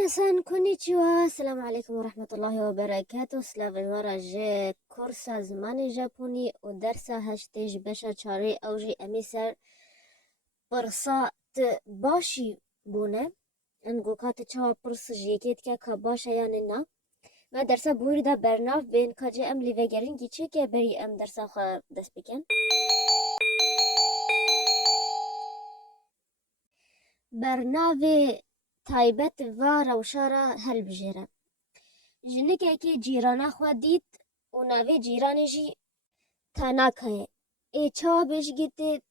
Minasan konnichiwa. Assalamu alaikum wa rahmatullahi wa barakatuh. Slavil waraje kursa زمان ژاپنی و درس هشتش بشه چاره اوجی امیسر پرسا باشی بونه انگو کات چا پرس جیکیت که باشه یعنی نه ما درسا بوری دا برناف بین کاجه ام لیوگرین کی چه که بری ام درسا خواه دست بکن برناف تایبت و روشارا هل بجیره جنکه که جیرانا خواه دید و ناوی جیرانی جی تاناکه ای چا بشگیت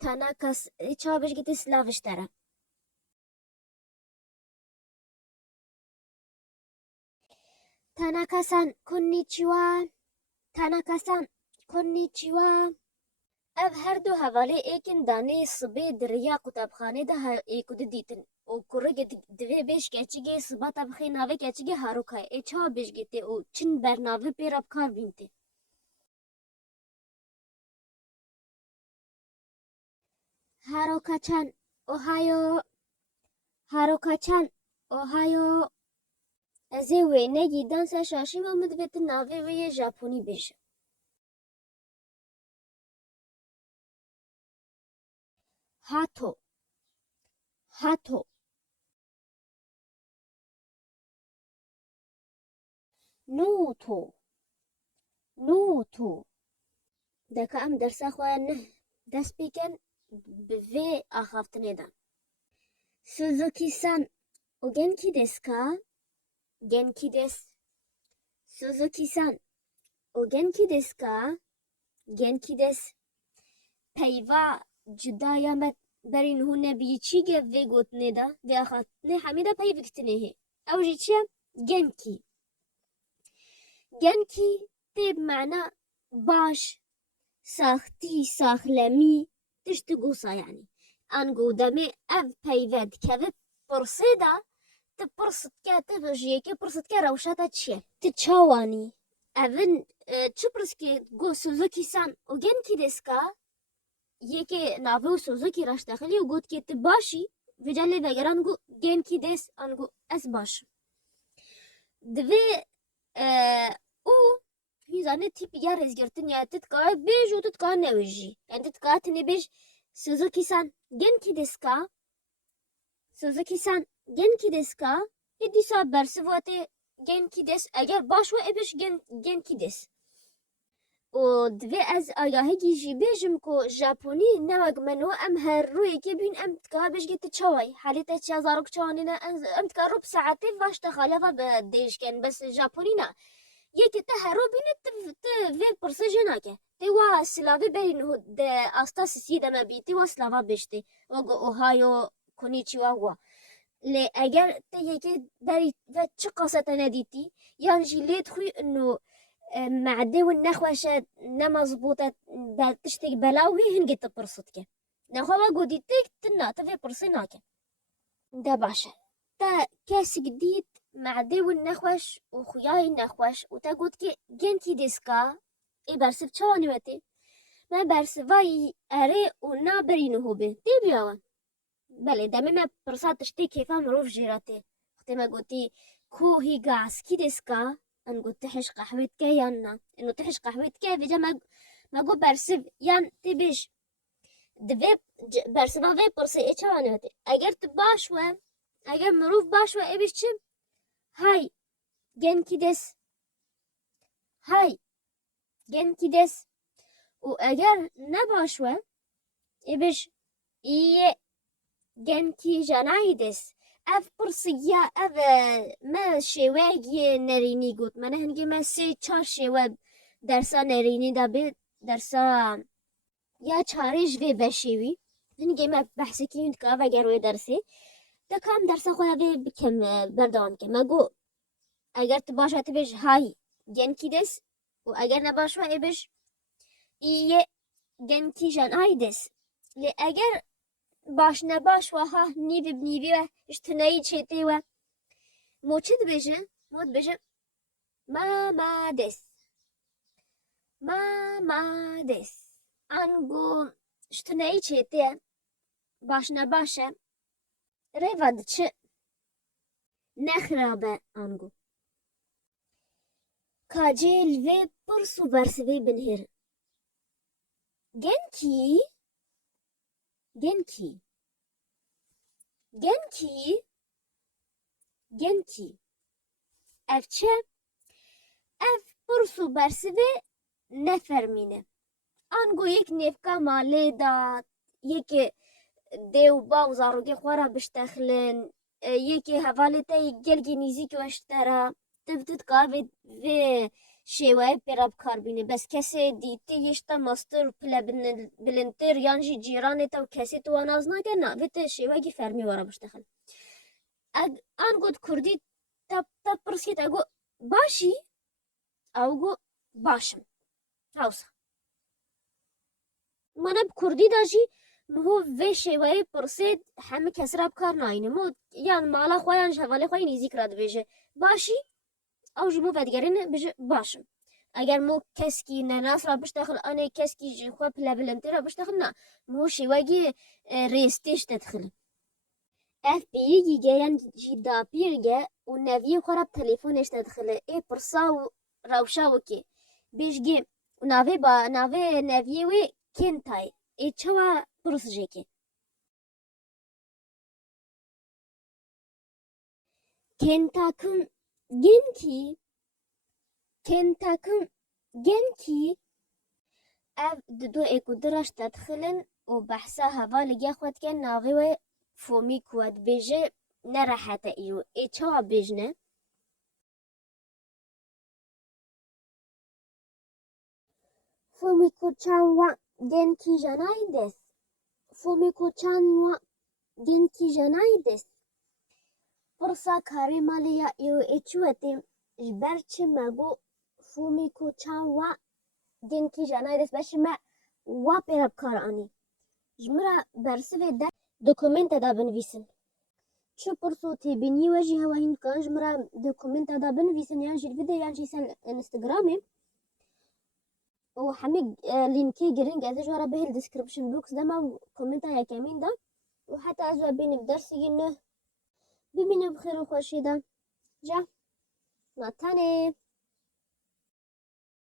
تاناکاس ای چا بشگیت سلاوش داره تاناکا-سان کنیچیوا تاناکا-سان کنیچیوا اف هر دو حواله ایکن دانه صبح دریا کتابخانه ده ایکو دیتن او کرگ دوی بیش کچیگه صبح تبخی ناوی کچیگه هاروکای ای چا بشگیت او چن برناوی پیراب کار بینته هاروکا-چان اوهایو هاروکا-چان اوهایو ازی وینگی دانس شاشی و مدبت ناوی وی ژاپنی بیش هاتو هاتو نوتو نوتو دکا ام درسا خواه نه دست بیکن به آخافتنه دا سوزوکی-سان او گنکی دس کا گنکی دس سوزوکی-سان او گنکی دس کا گنکی دس پیوا جدایامت برین هونه بیچیگه وی گوتنه دا وی آخافتنه حمیده پی وکتنه هی او جی چیه گنکی گنکی تی بمعنى باش ساختی ساخلمی تشت قوصا يعني انقو دمي اف بيفاد كذا برصيدا تبرصد كا تبجيكي برصد كا روشاتا تشي تتشاواني اذن تشبرسكي قو سوزوكي-سان وجنكي ديسكا يكي نافو سوزوكي راش داخلي وقوت كي تباشي فيجالي بغيران قو جنكي ديس انقو اس باش دوی او هیزانه تیپ یا رزگرتن یا تتکا بیج و تتکا نویجی یعنی تتکا تنی بیج سوزوکی-سان گنکی دسکا سوزوکی-سان گنکی دسکا یدی سا برسواته گنکی دس اگر باش و ابش گنکی دس و دوی از آگاهی جی بیجم کو ژاپنی نوگ منو ام هر روی که بین ام تکا بیش گیت چوای حالیت چه زارک چوانینا ام تکا رب ساعتی واش تخالفا بدیش کن بس ژاپنی نه یکی ته هرو بینه وی پرسجه نکه تی وا سلاوی برین ده آستا سی دمه بی تی وا سلاوا بشتی وگو اوهایو کنیچیوا وا لی اگر تی یکی بری و چه قصت ندیتی یعنی جلیت خوی انو معده والنخوة نمظبوطة تشتي بلاوي هنجي تبرصدك نخوة قودي تيك تنا تفي برصيناك ده باشا تا كاس جديد معده والنخوش وخياي النخوش وتاقودك جنكي ديسكا اي برسف چواني واتي ما برسفاي اري ونا برينو هوبي تي بيوان بله دمي ما برصات تشتي كيفا مروف جيراتي اختي ما قوتي كوهي غاس كي ديسكا انقو تحش قهوة يانا انو تحش قهوة فيجا ما قو برسف يان تبيش دفي برسفا في برسي ايشواني واتي اگر تباشوه اگر مروف باشوه ايبش چم هاي genki des هاي genki des و اگر نباشوه ايبش ايه genki janai des اف برسيا اف ما شواگی نرینی گوت من هنگی ما سه چهار شوا درسا نرینی دا به درسا یا چارش وی بشوی هنگی ما بحثی که هند که اگر وی درسی دا کام درسا خود وی بکم بردان که ما گو اگر تباشا تبش های genki des و اگر نباشوا ایبش ایه genki janai des لی اگر باش نباش و ها نیوی بنیوی و اشتنایی چیتی و موچد بشه مود بشه ماما دس ماما دس انگو اشتنایی چیتی باش نباشه ریواد چه نخرابه آنگو کاجل و پرسو برسوی بنهر گنکی گنکی گنکی گنکی اف چه؟ اف پرسو برسوی نفرمینه آنگو یک نفکا ماله داد یک دیو باو زاروگی خورا بشتخلن یکی حوالی تا گلگی نیزی که وشتره تبتد قاوه و شیوه پیراب کار بینه بس کسی دیتی یشتا ماستر پلا بلنتر یانجی جیرانه تا و کسی تو آناز نگه نه ویت شیوه گی فرمی وارا بشتخل آن گود کردی تا پرسید اگو باشی او گو باشم هاوسا منه کردی داشی مهو و شیوه پرسید همه کس را بکار ناینه مو یان مالا خواه حوالی خواه نیزی کرد بیجه باشی او جمو ودگرین بیجه باشم اگر مو کسکی نناس را بشتخل آنه کسکی جی خواه پلا بلنتی را بشتخل نه مو شیوه گی ریستیش تدخل اف بیگی گیان جی داپیرگه و نوی خوراب تلیفونش تدخله ای پرساو روشاو که بیشگی ناوی با ناوی نویوی کنتای ای چوا پرسجه که کنتاکم گنکی کنتاکم گنکی اف دو ایکو دراش تدخلن و بحثا هوا لگه خود که ناوی و فومی کود بیجه نراحت ایو ای چوا بیجنه فومیکو چان و گنکی جانای دس فومیکو چان و گنکی جانای دس پرسا کاری مالیا ایو ایچوتی جبرچه مگو فومیکو چان و گنکی جانای دس بشه ما و پیراب کار آنی جمرا برسوه ده دوکومنت دا بنویسن چو پرسو تی بینی وجی هوا هین کان جمرا دوکومنت دا بنویسن یان جی الفيديو یان جی سن انستغرامي و همه لینکی گرینگ ازش ورا به الديسكريبشن بوكس ده ما كومنتا يا كمين ده وحتى ازوا بين بدرس ينه ببینه بخیر و خوشی ده جا متانه